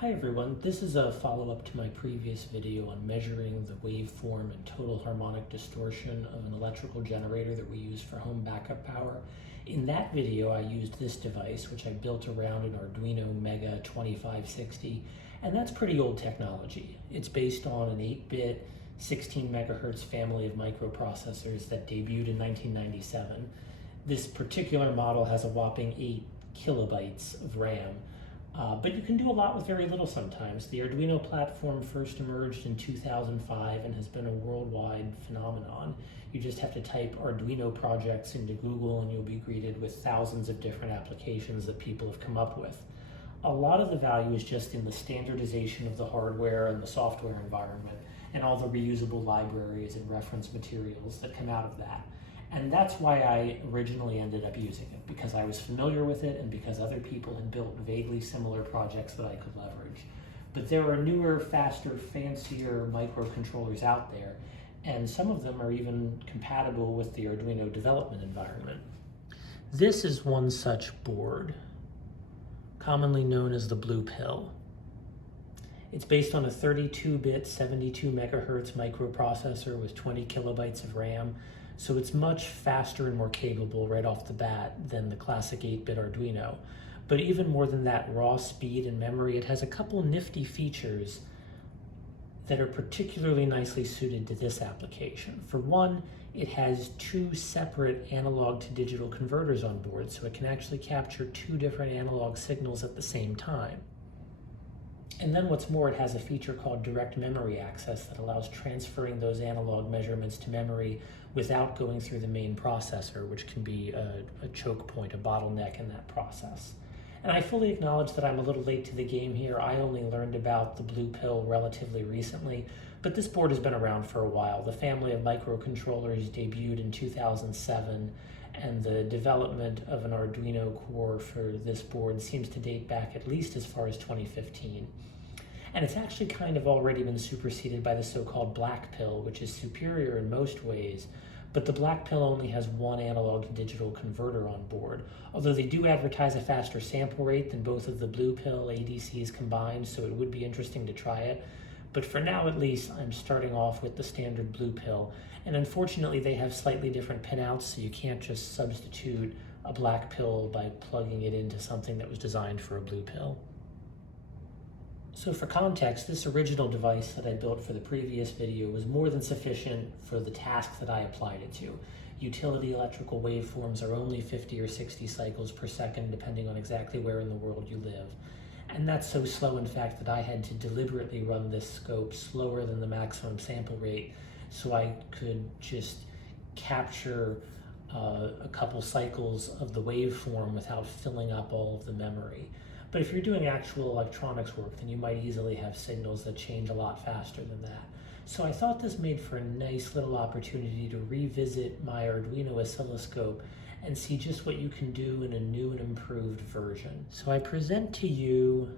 Hi everyone, this is a follow-up to my previous video on measuring the waveform and total harmonic distortion of an electrical generator that we use for home backup power. In that video I used this device, which I built around an Arduino Mega 2560, and that's pretty old technology. It's based on an 8-bit 16 megahertz family of microprocessors that debuted in 1997. This particular model has a whopping 8 kilobytes of RAM. But you can do a lot with very little sometimes. The Arduino platform first emerged in 2005 and has been a worldwide phenomenon. You just have to type Arduino projects into Google and you'll be greeted with thousands of different applications that people have come up with. A lot of the value is just in the standardization of the hardware and the software environment and all the reusable libraries and reference materials that come out of that. And that's why I originally ended up using it, because I was familiar with it and because other people had built vaguely similar projects that I could leverage. But there are newer, faster, fancier microcontrollers out there, and some of them are even compatible with the Arduino development environment. This is one such board, commonly known as the Blue Pill. It's based on a 32-bit 72 megahertz microprocessor with 20 kilobytes of RAM. So it's much faster and more capable right off the bat than the classic 8-bit Arduino. But even more than that raw speed and memory, it has a couple nifty features that are particularly nicely suited to this application. For one, it has 2 separate analog to digital converters on board, so it can actually capture 2 different analog signals at the same time. And then what's more, it has a feature called direct memory access that allows transferring those analog measurements to memory without going through the main processor, which can be a choke point, a bottleneck in that process. And I fully acknowledge that I'm a little late to the game here. I only learned about the Blue Pill relatively recently, but this board has been around for a while. The family of microcontrollers debuted in 2007, and the development of an Arduino core for this board seems to date back at least as far as 2015. And it's actually kind of already been superseded by the so-called Black Pill, which is superior in most ways, but the Black Pill only has 1 analog to digital converter on board, although they do advertise a faster sample rate than both of the Blue Pill ADCs combined, so it would be interesting to try it. But for now, at least, I'm starting off with the standard Blue Pill, and unfortunately they have slightly different pinouts, so you can't just substitute a Black Pill by plugging it into something that was designed for a Blue Pill. So for context, this original device that I built for the previous video was more than sufficient for the task that I applied it to. Utility electrical waveforms are only 50 or 60 cycles per second, depending on exactly where in the world you live. And that's so slow, in fact, that I had to deliberately run this scope slower than the maximum sample rate so I could just capture a couple cycles of the waveform without filling up all of the memory. But if you're doing actual electronics work, then you might easily have signals that change a lot faster than that. So I thought this made for a nice little opportunity to revisit my Arduino oscilloscope and see just what you can do in a new and improved version. So I present to you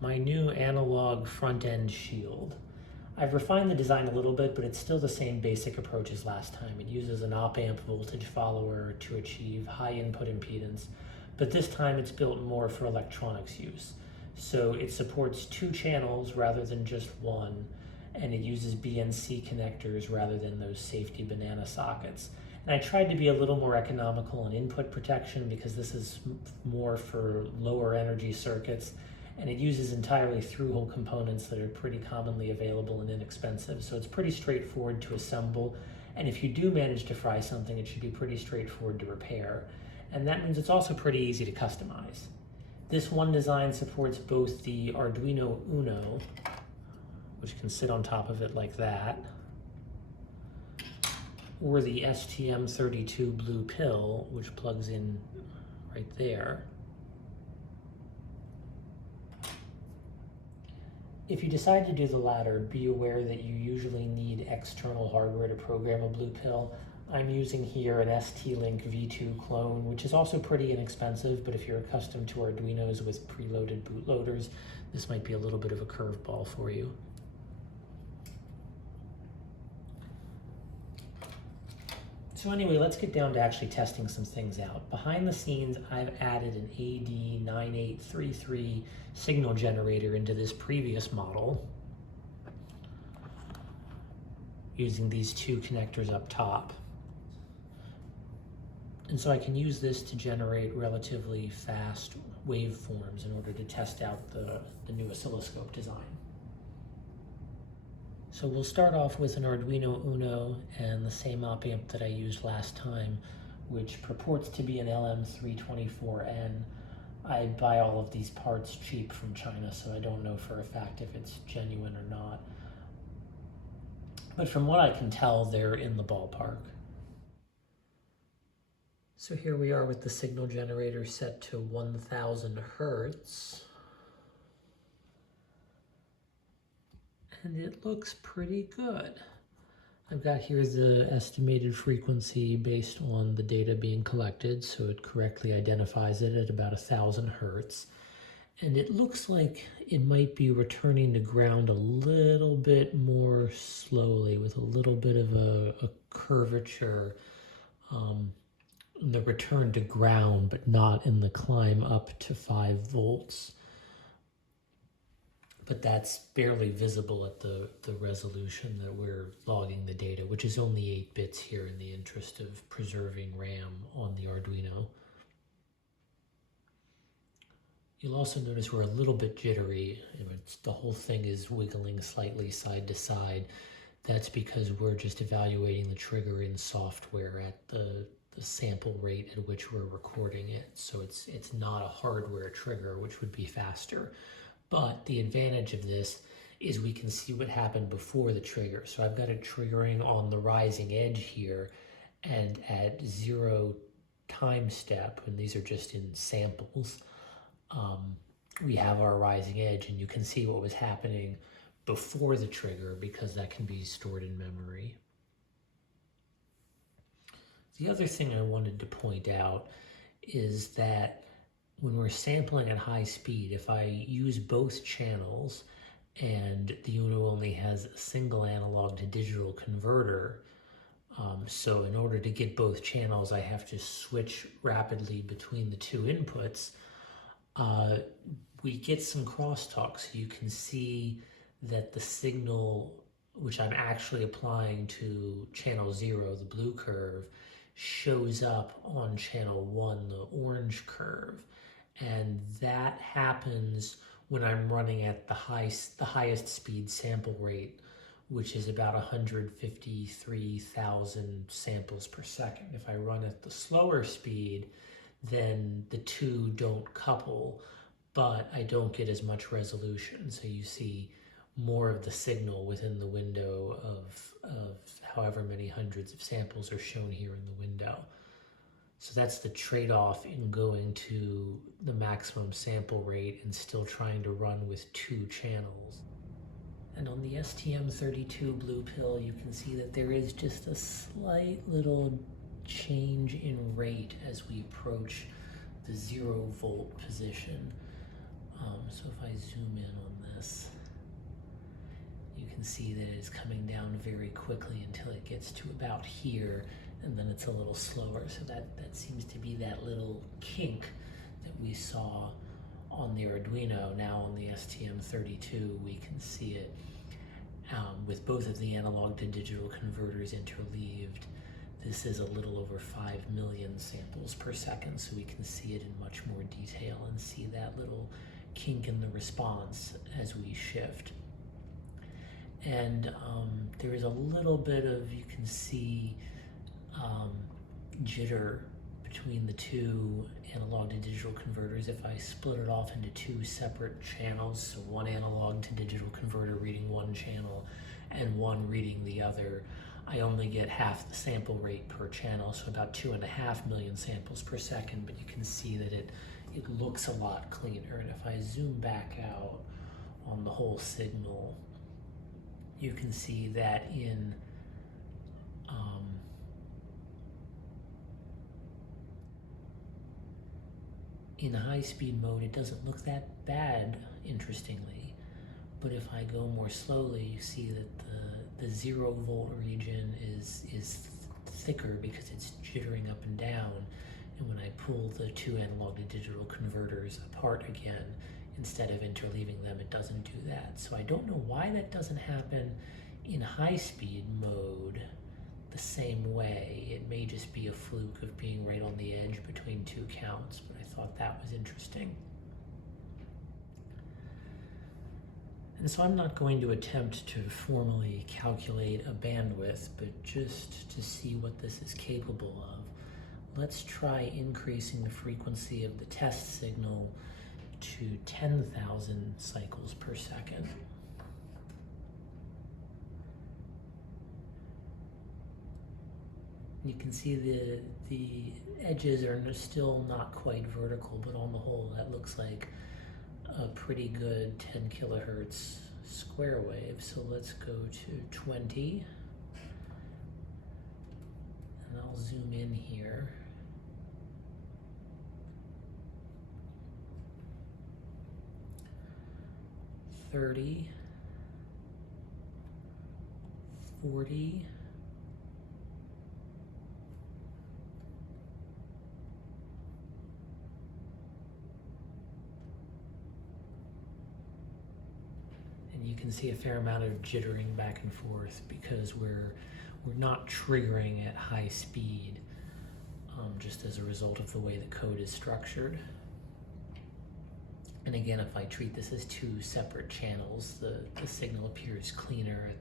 my new analog front-end shield. I've refined the design a little bit, but it's still the same basic approach as last time. It uses an op-amp voltage follower to achieve high input impedance, but this time it's built more for electronics use. So it supports 2 channels rather than just 1, and it uses BNC connectors rather than those safety banana sockets. And I tried to be a little more economical in input protection because this is more for lower energy circuits, and it uses entirely through-hole components that are pretty commonly available and inexpensive. So it's pretty straightforward to assemble, and if you do manage to fry something, it should be pretty straightforward to repair. And that means it's also pretty easy to customize. This one design supports both the Arduino Uno, which can sit on top of it like that, or the STM32 Blue Pill, which plugs in right there. If you decide to do the latter, be aware that you usually need external hardware to program a Blue Pill. I'm using here an ST-Link V2 clone, which is also pretty inexpensive, but if you're accustomed to Arduinos with preloaded bootloaders, this might be a little bit of a curveball for you. So anyway, let's get down to actually testing some things out. Behind the scenes, I've added an AD9833 signal generator into this previous model using these two connectors up top. And so I can use this to generate relatively fast waveforms in order to test out the new oscilloscope design. So we'll start off with an Arduino Uno and the same op amp that I used last time, which purports to be an LM324N. I buy all of these parts cheap from China, so I don't know for a fact if it's genuine or not. But from what I can tell, they're in the ballpark. So here we are with the signal generator set to 1000 Hertz. And it looks pretty good. I've got here the estimated frequency based on the data being collected, so it correctly identifies it at about 1000 Hertz. And it looks like it might be returning to ground a little bit more slowly with a little bit of a curvature in the return to ground, but not in the climb up to 5 volts. But that's barely visible at the resolution that we're logging the data, which is only 8 bits here in the interest of preserving RAM on the Arduino. You'll also notice we're a little bit jittery. The whole thing is wiggling slightly side to side. That's because we're just evaluating the trigger in software at the sample rate at which we're recording it. So it's not a hardware trigger, which would be faster. But the advantage of this is we can see what happened before the trigger. So I've got it triggering on the rising edge here, and at 0 time step, and these are just in samples, we have our rising edge, and you can see what was happening before the trigger because that can be stored in memory. The other thing I wanted to point out is that when we're sampling at high speed, if I use both channels and the Uno only has a single analog to digital converter, so in order to get both channels, I have to switch rapidly between the two inputs, we get some crosstalk. So you can see that the signal, which I'm actually applying to channel 0, the blue curve, shows up on channel 1, the orange curve. And that happens when I'm running at the highest speed sample rate, which is about 153,000 samples per second. If I run at the slower speed, then the two don't couple, but I don't get as much resolution. So you see more of the signal within the window of however many hundreds of samples are shown here in the window. So that's the trade-off in going to the maximum sample rate and still trying to run with 2 channels. And on the STM32 Blue Pill, you can see that there is just a slight little change in rate as we approach the 0 volt position. So if I zoom in on this, you can see that it's coming down very quickly until it gets to about here, and then it's a little slower. So that seems to be that little kink that we saw on the Arduino. Now on the STM32, we can see it with both of the analog to digital converters interleaved. This is a little over 5 million samples per second, so we can see it in much more detail and see that little kink in the response as we shift. And there is a little bit of, you can see, jitter between the two analog to digital converters. If I split it off into 2 separate channels, so one analog to digital converter reading one channel and one reading the other, I only get half the sample rate per channel, so about 2.5 million samples per second, but you can see that it looks a lot cleaner. And if I zoom back out on the whole signal, you can see that in high-speed mode, it doesn't look that bad, interestingly. But if I go more slowly, you see that the 0 volt region is thicker because it's jittering up and down. And when I pull the two analog to digital converters apart again, instead of interleaving them, it doesn't do that. So I don't know why that doesn't happen in high-speed mode the same way. It may just be a fluke of being right on the edge between two counts, but I thought that was interesting. And so I'm not going to attempt to formally calculate a bandwidth, but just to see what this is capable of, let's try increasing the frequency of the test signal to 10,000 cycles per second. You can see the edges are still not quite vertical, but on the whole, that looks like a pretty good 10 kilohertz square wave. So let's go to 20, and I'll zoom in here. $30, $40, and you can see a fair amount of jittering back and forth because we're not triggering at high speed, just as a result of the way the code is structured. And again, if I treat this as two separate channels, the signal appears cleaner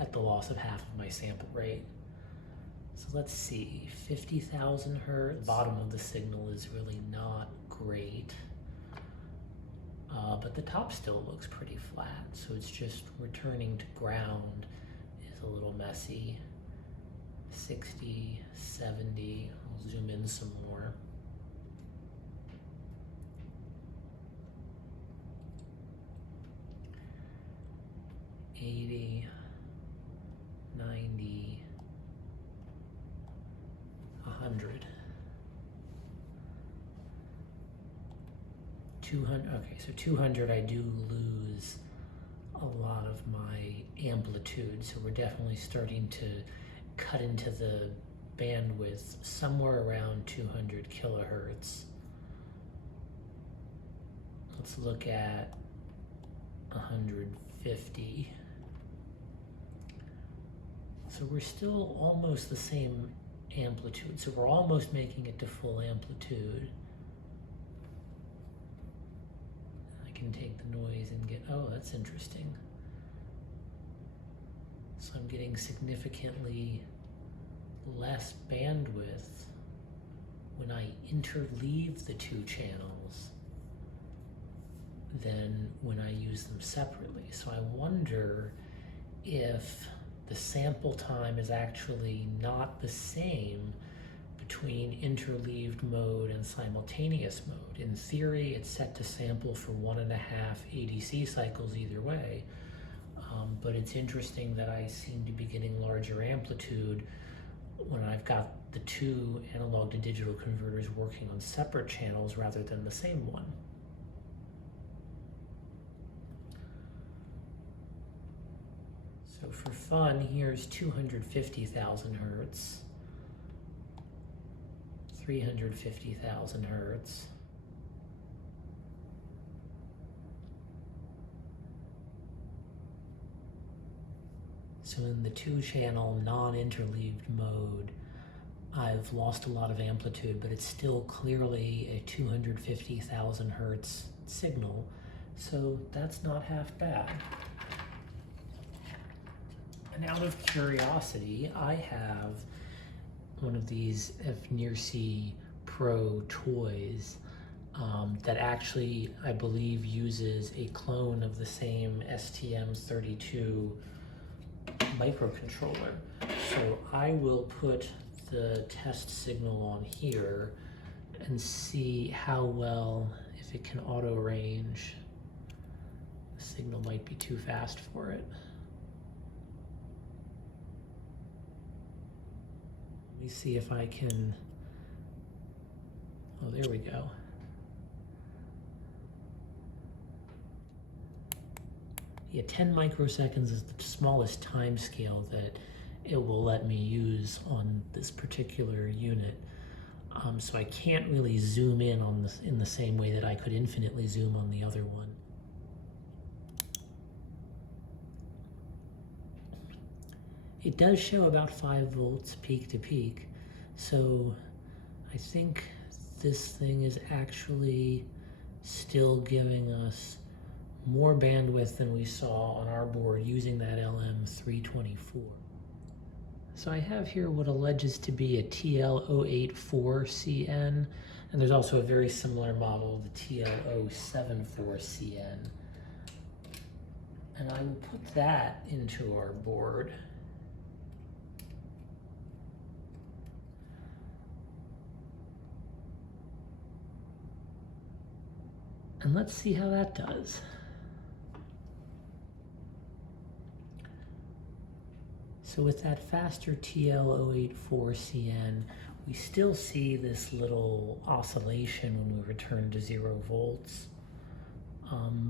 at the loss of half of my sample rate. So let's see, 50,000 hertz. The bottom of the signal is really not great, but the top still looks pretty flat. So it's just returning to ground is a little messy. 60, 70, I'll zoom in some more. 80, 90, 100, 200. Okay, so 200, I do lose a lot of my amplitude, so we're definitely starting to cut into the bandwidth somewhere around 200 kilohertz. Let's look at 150. So we're still almost the same amplitude. So we're almost making it to full amplitude. I can take the noise and get, oh, that's interesting. So I'm getting significantly less bandwidth when I interleave the two channels than when I use them separately. So I wonder if the sample time is actually not the same between interleaved mode and simultaneous mode. In theory, it's set to sample for 1.5 ADC cycles either way, but it's interesting that I seem to be getting larger amplitude when I've got the two analog to digital converters working on separate channels rather than the same one. So for fun, here's 250,000 hertz, 350,000 hertz, so in the two-channel non-interleaved mode, I've lost a lot of amplitude, but it's still clearly a 250,000 hertz signal, so that's not half bad. And out of curiosity, I have one of these F-Near-C Pro toys that actually, I believe, uses a clone of the same STM32 microcontroller. So I will put the test signal on here and see how well, if it can auto range. The signal might be too fast for it. Let me see if I can, oh, there we go. Yeah, 10 microseconds is the smallest time scale that it will let me use on this particular unit. So I can't really zoom in on this in the same way that I could infinitely zoom on the other one. It does show about 5 volts peak to peak, so I think this thing is actually still giving us more bandwidth than we saw on our board using that LM324. So I have here what alleges to be a TL084CN, and there's also a very similar model, the TL074CN. And I will put that into our board. And let's see how that does. So with that faster TL084CN, we still see this little oscillation when we return to 0 volts.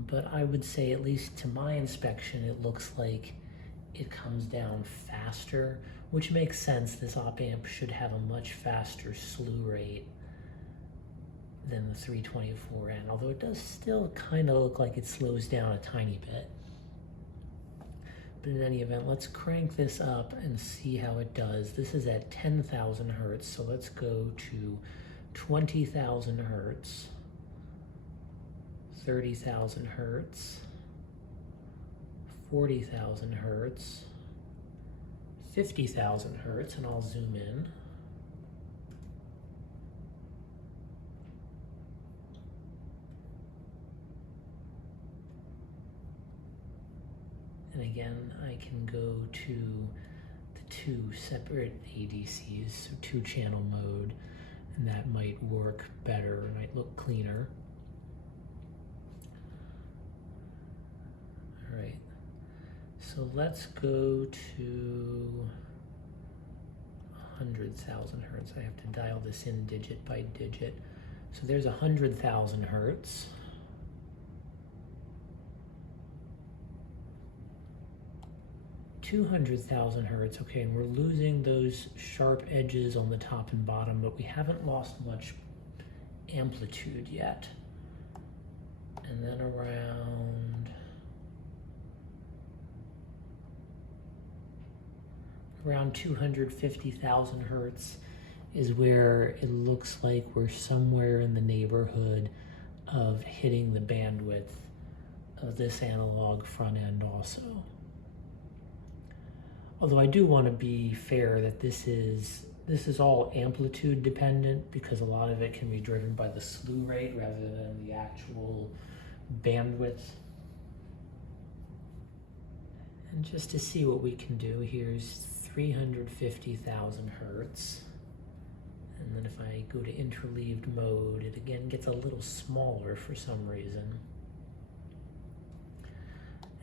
But I would say, at least to my inspection, it looks like it comes down faster, which makes sense. This op-amp should have a much faster slew rate than the 324N, although it does still kind of look like it slows down a tiny bit. But in any event, let's crank this up and see how it does. This is at 10,000 hertz, so let's go to 20,000 hertz, 30,000 hertz, 40,000 hertz, 50,000 hertz, and I'll zoom in. And again, I can go to the 2 separate ADCs, so 2-channel mode, and that might work better, it might look cleaner. All right, so let's go to 100,000 hertz. I have to dial this in digit by digit. So there's 100,000 hertz. 200,000 hertz, okay, and we're losing those sharp edges on the top and bottom, but we haven't lost much amplitude yet. And then around 250,000 hertz is where it looks like we're somewhere in the neighborhood of hitting the bandwidth of this analog front end also. Although I do want to be fair that this is all amplitude dependent, because a lot of it can be driven by the slew rate rather than the actual bandwidth. And just to see what we can do, here's 350,000 hertz. And then if I go to interleaved mode, it again gets a little smaller for some reason.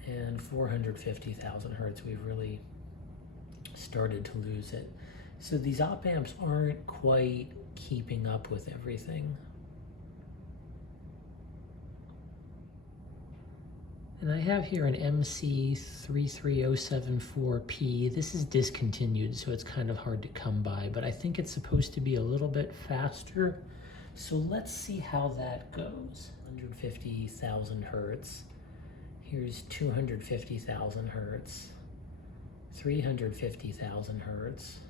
And 450,000 hertz, we've really started to lose it. So these op amps aren't quite keeping up with everything. And I have here an MC33074P. This is discontinued, so it's kind of hard to come by, but I think it's supposed to be a little bit faster. So let's see how that goes. 150,000 hertz. Here's 250,000 hertz. 350,000 hertz,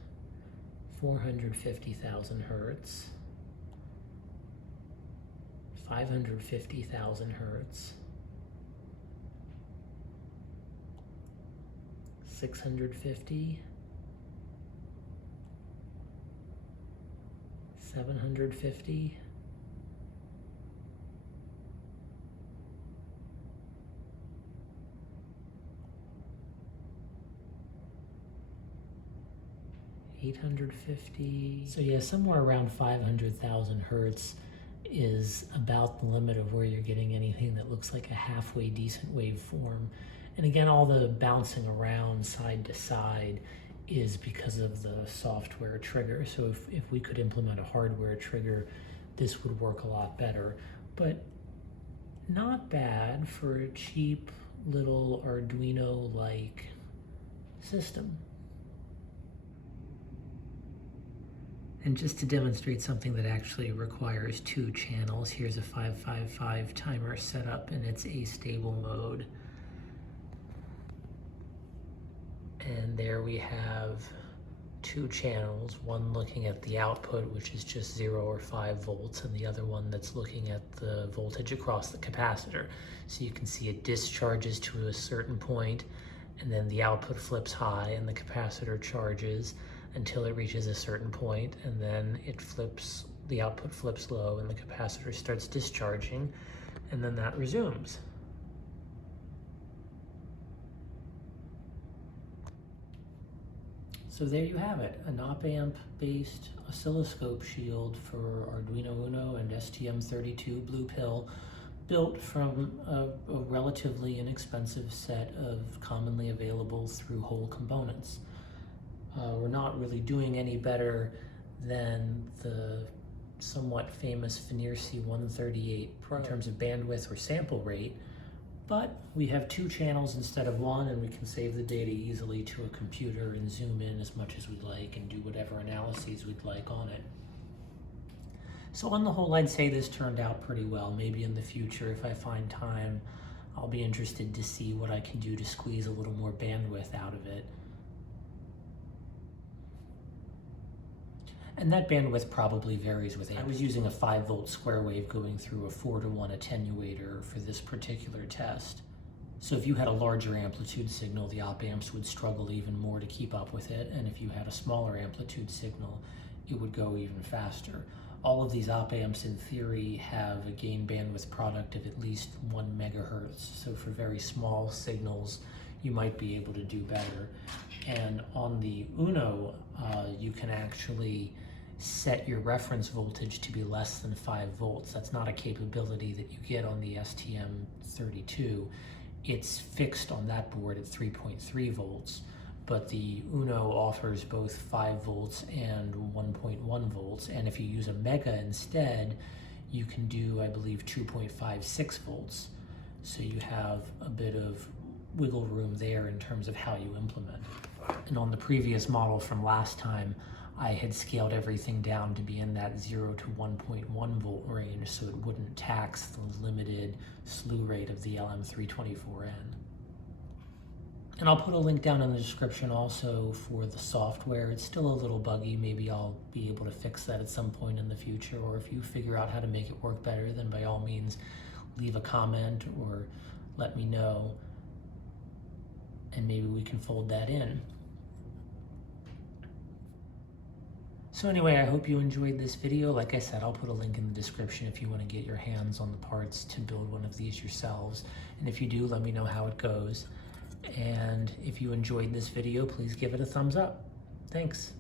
450,000 hertz, 550,000 hertz, 650, 750, 850. So yeah, somewhere around 500,000 hertz is about the limit of where you're getting anything that looks like a halfway decent waveform. And again, all the bouncing around side to side is because of the software trigger. So if we could implement a hardware trigger, this would work a lot better. But not bad for a cheap little Arduino-like system. And just to demonstrate something that actually requires 2 channels, here's a 555 timer set up in its astable mode. And there we have 2 channels, one looking at the output, which is just 0 or 5 volts, and the other one that's looking at the voltage across the capacitor. So you can see it discharges to a certain point, and then the output flips high and the capacitor charges until it reaches a certain point, and then the output flips low and the capacitor starts discharging, and then that resumes. So there you have it, an op-amp-based oscilloscope shield for Arduino Uno and STM32 Blue Pill, built from a relatively inexpensive set of commonly available through-hole components. We're not really doing any better than the somewhat famous Veneer C138 Pro in terms of bandwidth or sample rate, but we have 2 channels instead of 1, and we can save the data easily to a computer and zoom in as much as we'd like and do whatever analyses we'd like on it. So on the whole, I'd say this turned out pretty well. Maybe in the future, if I find time, I'll be interested to see what I can do to squeeze a little more bandwidth out of it. And that bandwidth probably varies with amps. I was using a 5-volt square wave going through a 4-to-1 attenuator for this particular test. So if you had a larger amplitude signal, the op-amps would struggle even more to keep up with it, and if you had a smaller amplitude signal, it would go even faster. All of these op-amps in theory have a gain bandwidth product of at least 1 megahertz, so for very small signals, you might be able to do better. And on the Uno, you can actually set your reference voltage to be less than 5 volts. That's not a capability that you get on the STM32. It's fixed on that board at 3.3 volts, but the Uno offers both 5 volts and 1.1 volts, and if you use a Mega instead, you can do, I believe, 2.56 volts. So you have a bit of wiggle room there in terms of how you implement. And on the previous model from last time, I had scaled everything down to be in that 0 to 1.1 volt range so it wouldn't tax the limited slew rate of the LM324N. And I'll put a link down in the description also for the software. It's still a little buggy. Maybe I'll be able to fix that at some point in the future, or if you figure out how to make it work better, then by all means leave a comment or let me know, and maybe we can fold that in. So anyway, I hope you enjoyed this video. Like I said, I'll put a link in the description if you want to get your hands on the parts to build one of these yourselves. And if you do, let me know how it goes. And if you enjoyed this video, please give it a thumbs up. Thanks.